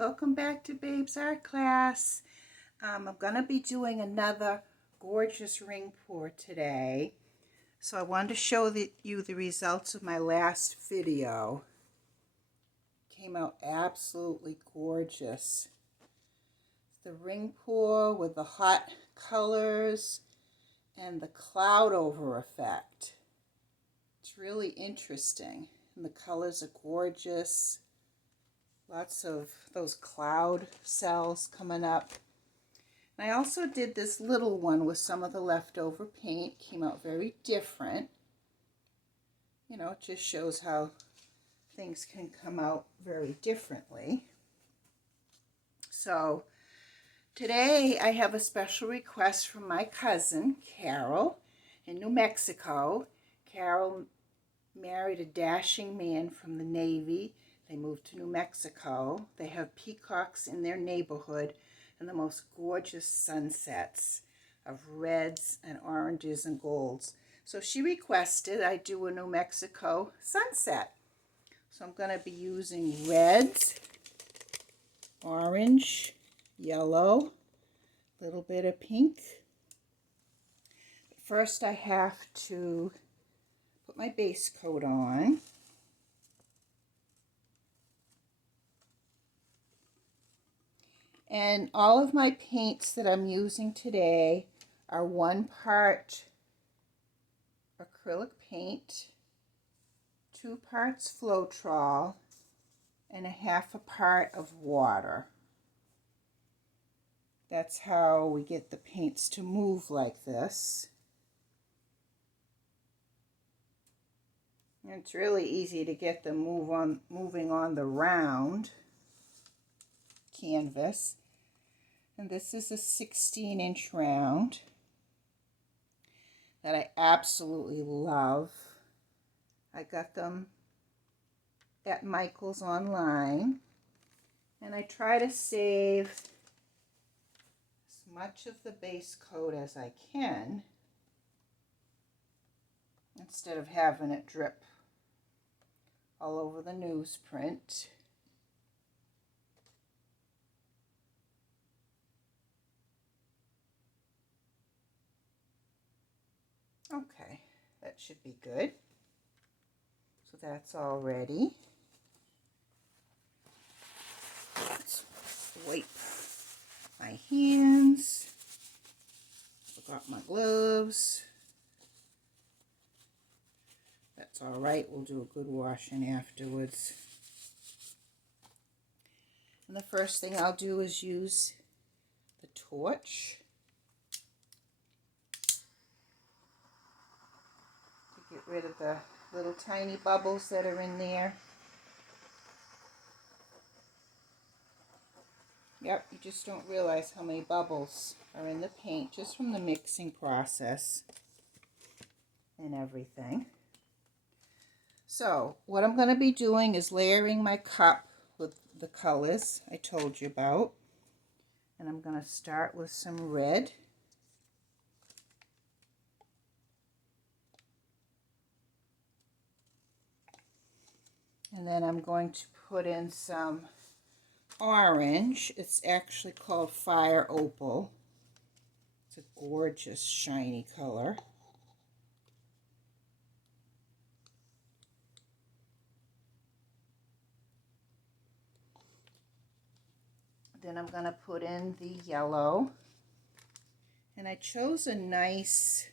Welcome back to Babe's Art Class. I'm going to be doing another gorgeous ring pour today. So I wanted to show you the results of my last video. Came out absolutely gorgeous. The ring pour with the hot colors and the cloud over effect. It's really interesting. And the colors are gorgeous. Lots of those cloud cells coming up. And I also did this little one with some of the leftover paint. Came out very different. You know, it just shows how things can come out very differently. So today I have a special request from my cousin, Carol, in New Mexico. Carol married a dashing man from the Navy. They moved to New Mexico. They have peacocks in their neighborhood and the most gorgeous sunsets of reds and oranges and golds. So she requested I do a New Mexico sunset. So I'm going to be using reds, orange, yellow, a little bit of pink. First I have to put my base coat on. And all of my paints that I'm using today are 1 part acrylic paint, 2 parts Floetrol, and 1/2 part of water. That's how we get the paints to move like this. And it's really easy to get them moving on the round canvas. And this is a 16-inch round that I absolutely love. I got them at Michael's online, and I try to save as much of the base coat as I can instead of having it drip all over the newsprint. Okay, that should be good. So that's all ready. Let's wipe my hands. Forgot my gloves. That's all right. We'll do a good washing afterwards. And the first thing I'll do is use the torch to get rid of the little tiny bubbles that are in there. Yep, you just don't realize how many bubbles are in the paint just from the mixing process and everything. So what I'm going to be doing is layering my cup with the colors I told you about. And I'm going to start with some red. And then I'm going to put in some orange. It's actually called Fire Opal. It's a gorgeous shiny color. Then I'm going to put in the yellow. And I chose a nice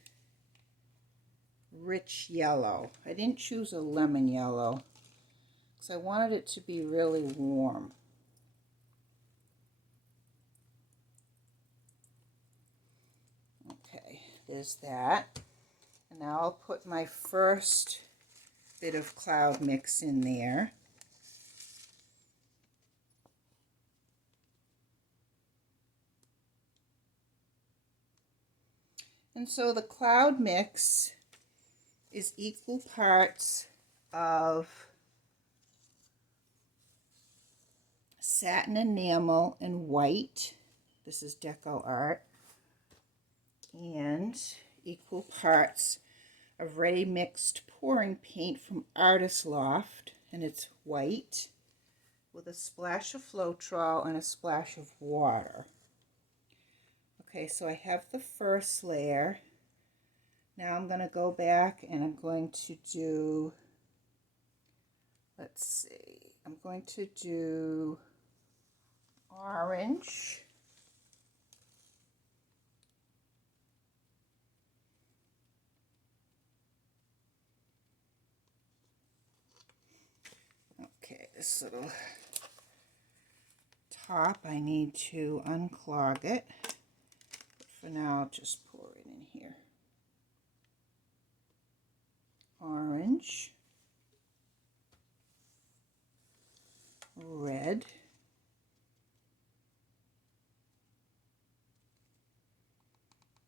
rich yellow. I didn't choose a lemon yellow because I wanted it to be really warm. Okay, there's that. And now I'll put my first bit of cloud mix in there. And so the cloud mix is equal parts of satin enamel and white. This is Deco Art. And equal parts of ready mixed pouring paint from Artist Loft, and it's white with a splash of Floetrol and a splash of water. Okay, so I have the first layer. Now I'm going to go back and I'm going to do, let's see, I'm going to do orange. Okay, this little top, I need to unclog it. But for now, I'll just pour it in here. Orange, red,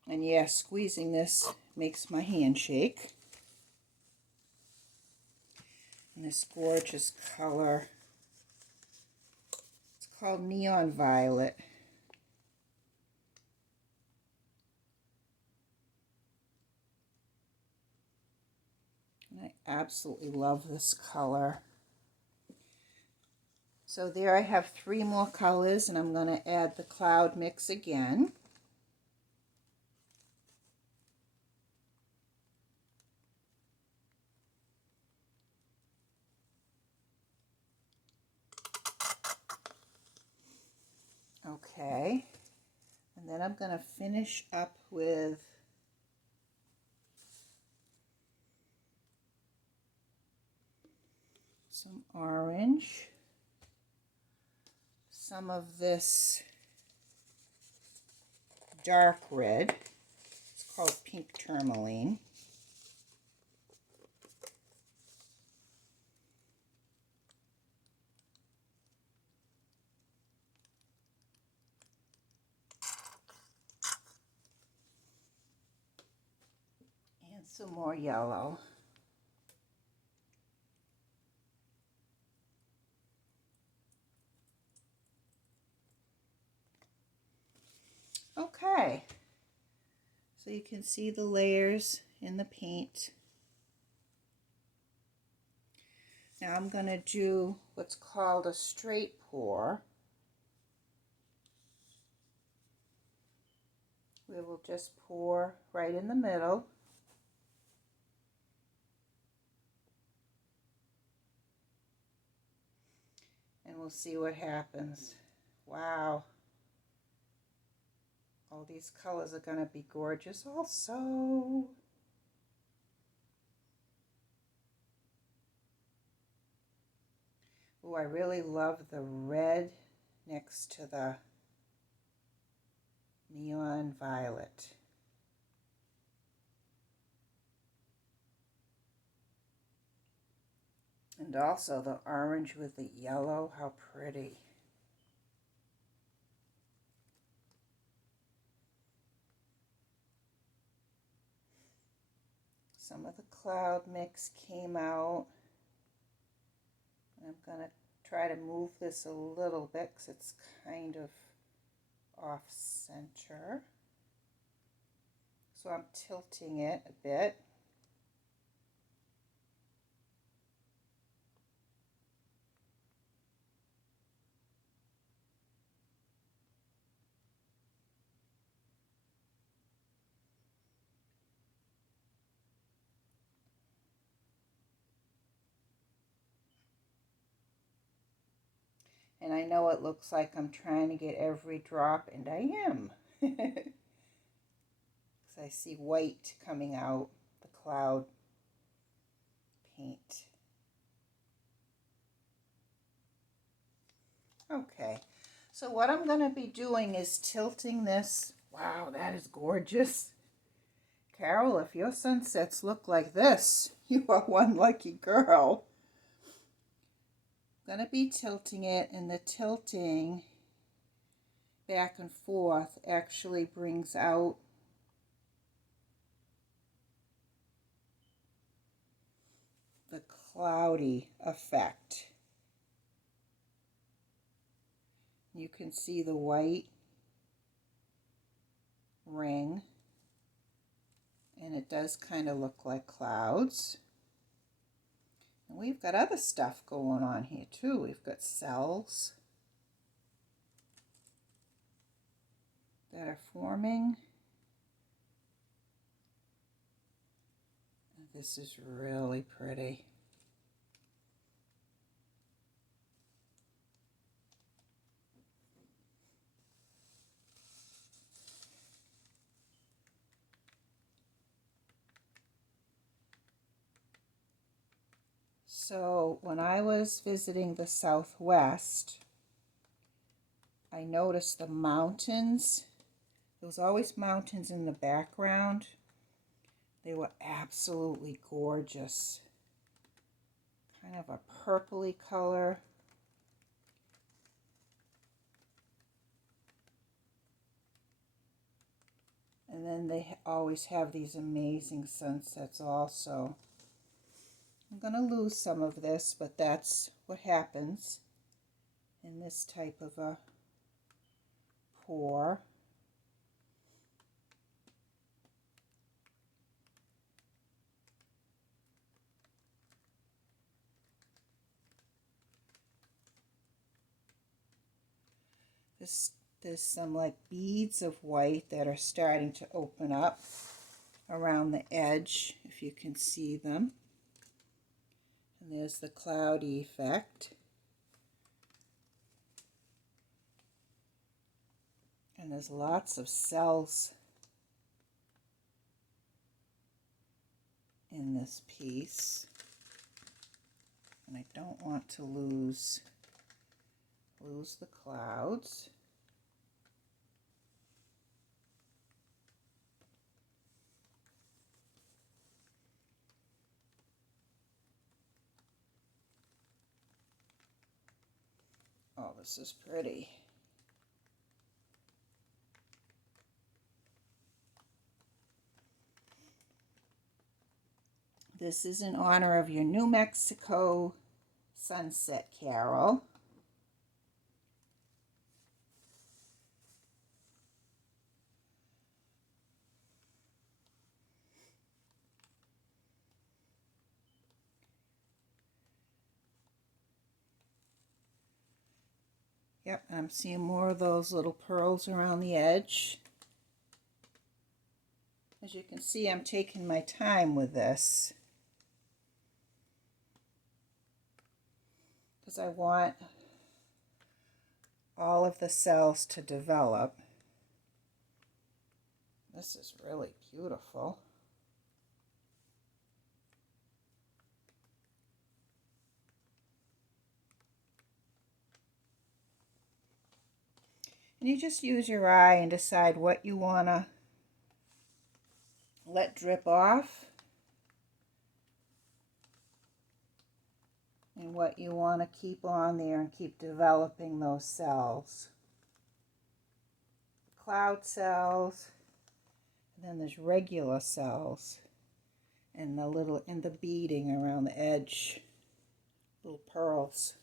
and yeah, squeezing this makes my hand shake. And this gorgeous color, it's called Neon Violet. And I absolutely love this color. So there I have 3 more colors, and I'm going to add the cloud mix again. Okay, and then I'm going to finish up with some orange, some of this dark red, it's called pink tourmaline, and some more yellow. Okay, so you can see the layers in the paint. Now I'm going to do what's called a straight pour. We will just pour right in the middle. And we'll see what happens. Wow. All these colors are going to be gorgeous also. Oh, I really love the red next to the neon violet. And also the orange with the yellow, how pretty. Some of the cloud mix came out. I'm going to try to move this a little bit because it's kind of off center. So I'm tilting it a bit. And I know it looks like I'm trying to get every drop, and I am. Because I see white coming out, the cloud paint. Okay, so what I'm going to be doing is tilting this. Wow, that is gorgeous. Carol, if your sunsets look like this, you are one lucky girl. I'm going to be tilting it, and the tilting back and forth actually brings out the cloudy effect. You can see the white ring, and it does kind of look like clouds. And we've got other stuff going on here too. We've got cells that are forming. This is really pretty. So when I was visiting the Southwest, I noticed the mountains. There was always mountains in the background. They were absolutely gorgeous. Kind of a purpley color. And then they always have these amazing sunsets also. I'm going to lose some of this, but that's what happens in this type of a pour. There's some like beads of white that are starting to open up around the edge, if you can see them. And there's the cloud effect. And there's lots of cells in this piece. And I don't want to lose the clouds. Oh, this is pretty. This is in honor of your New Mexico Sunset Carol. Yep, I'm seeing more of those little pearls around the edge. As you can see, I'm taking my time with this because I want all of the cells to develop. This is really beautiful. And you just use your eye and decide what you want to let drip off and what you want to keep on there and keep developing those cells. Cloud cells, and then there's regular cells, and the beading around the edge, little pearls.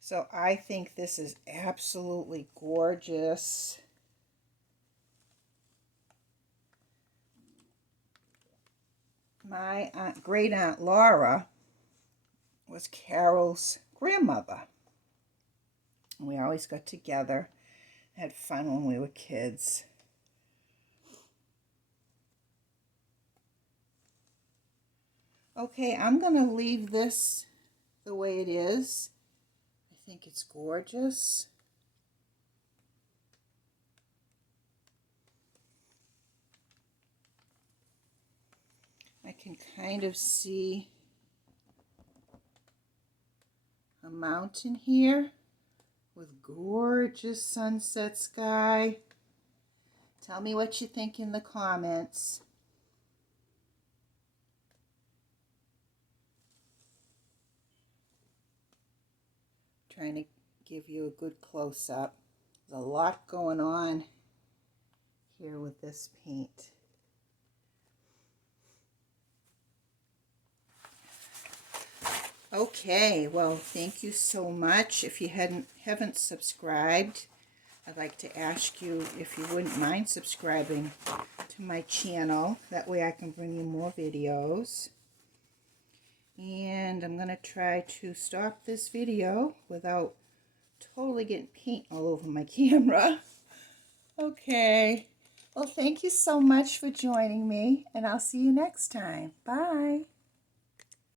So I think this is absolutely gorgeous. My great aunt Laura was Carol's grandmother. We always got together, had fun when we were kids. Okay, I'm going to leave this the way it is. I think it's gorgeous. I can kind of see a mountain here with gorgeous sunset sky. Tell me what you think in the comments. Trying to give you a good close-up. There's a lot going on here with this paint. Okay, well, thank you so much. If you haven't subscribed, I'd like to ask you if you wouldn't mind subscribing to my channel. That way I can bring you more videos. And I'm going to try to stop this video without totally getting paint all over my camera. Okay. Well, thank you so much for joining me, and I'll see you next time. Bye.